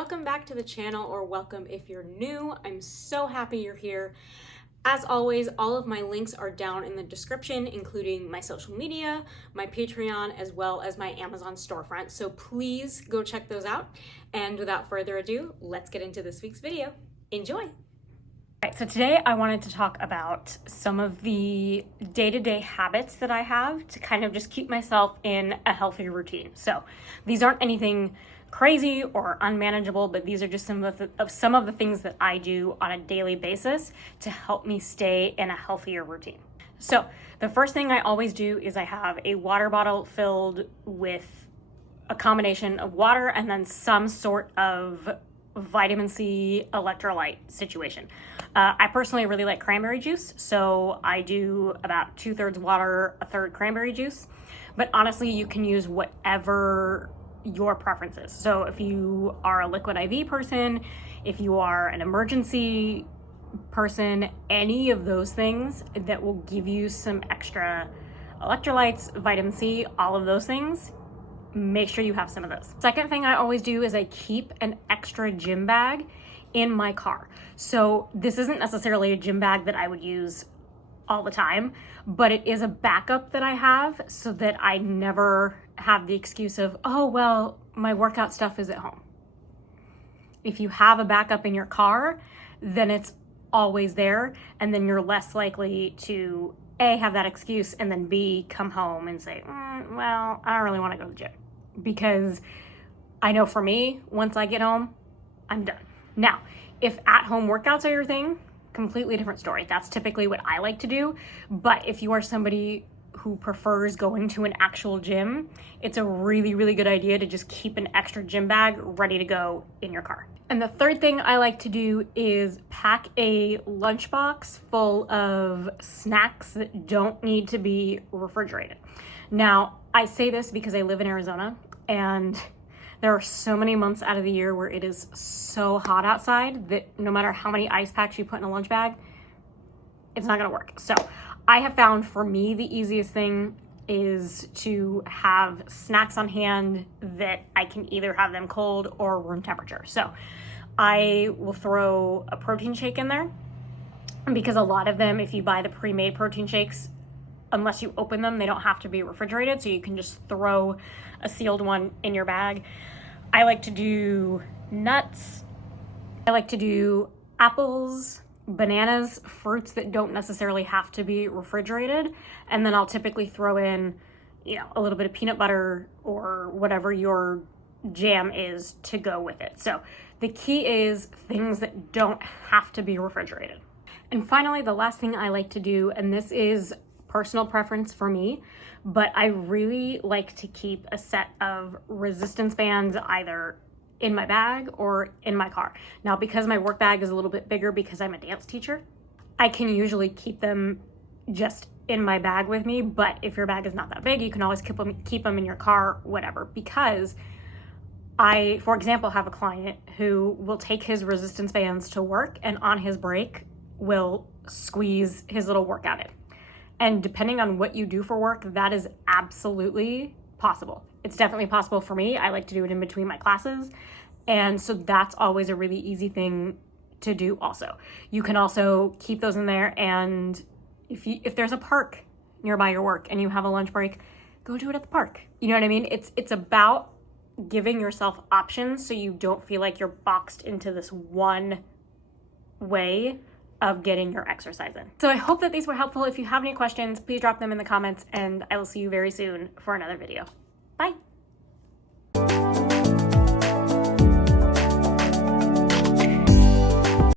welcome back to the channel, or welcome if you're new. I'm so happy you're here. As always, all of my links are down in the description, including my social media, my Patreon, as well as my Amazon storefront. So please go check those out. And without further ado, let's get into this week's video. Enjoy. All right, so today I wanted to talk about some of the day-to-day habits that I have to kind of just keep myself in a healthy routine. So these aren't anything crazy or unmanageable, but these are just some of the things that I do on a daily basis to help me stay in a healthier routine. So the first thing I always do is I have a water bottle filled with a combination of water and then some sort of vitamin C electrolyte situation. I personally really like cranberry juice, so I do about 2/3 water, 1/3 cranberry juice. But honestly, you can use whatever your preferences. So if you are a liquid IV person, if you are an emergency person, any of those things that will give you some extra electrolytes, vitamin C, all of those things, make sure you have some of those. Second thing I always do is I keep an extra gym bag in my car. So this isn't necessarily a gym bag that I would use all the time, but it is a backup that I have so that I never have the excuse of, oh, well, my workout stuff is at home. If you have a backup in your car, then it's always there, and then you're less likely to A, have that excuse, and then B, come home and say, well, I don't really want to go to the gym. Because I know for me, once I get home, I'm done. Now, if at-home workouts are your thing, completely different story. That's typically what I like to do. But if you are somebody who prefers going to an actual gym, it's a really, really good idea to just keep an extra gym bag ready to go in your car. And the third thing I like to do is pack a lunchbox full of snacks that don't need to be refrigerated. Now, I say this because I live in Arizona, and there are so many months out of the year where it is so hot outside that no matter how many ice packs you put in a lunch bag, it's not gonna work. So I have found for me the easiest thing is to have snacks on hand that I can either have them cold or room temperature. So I will throw a protein shake in there, because a lot of them, if you buy the pre-made protein shakes, unless you open them, they don't have to be refrigerated, so you can just throw a sealed one in your bag. I like to do nuts. I like to do apples, bananas, fruits that don't necessarily have to be refrigerated. And then I'll typically throw in, a little bit of peanut butter or whatever your jam is to go with it. So the key is things that don't have to be refrigerated. And finally, the last thing I like to do, and this is personal preference for me, but I really like to keep a set of resistance bands either in my bag or in my car. Now, because my work bag is a little bit bigger because I'm a dance teacher, I can usually keep them just in my bag with me, but if your bag is not that big, you can always keep them in your car, whatever, because I, for example, have a client who will take his resistance bands to work and on his break will squeeze his little workout in. And depending on what you do for work, that is absolutely possible. It's definitely possible for me. I like to do it in between my classes. And so that's always a really easy thing to do also. You can also keep those in there, and if there's a park nearby your work and you have a lunch break, go do it at the park. You know what I mean? It's about giving yourself options so you don't feel like you're boxed into this one way of getting your exercise in. So I hope that these were helpful. If you have any questions, please drop them in the comments, and I will see you very soon for another video. Bye.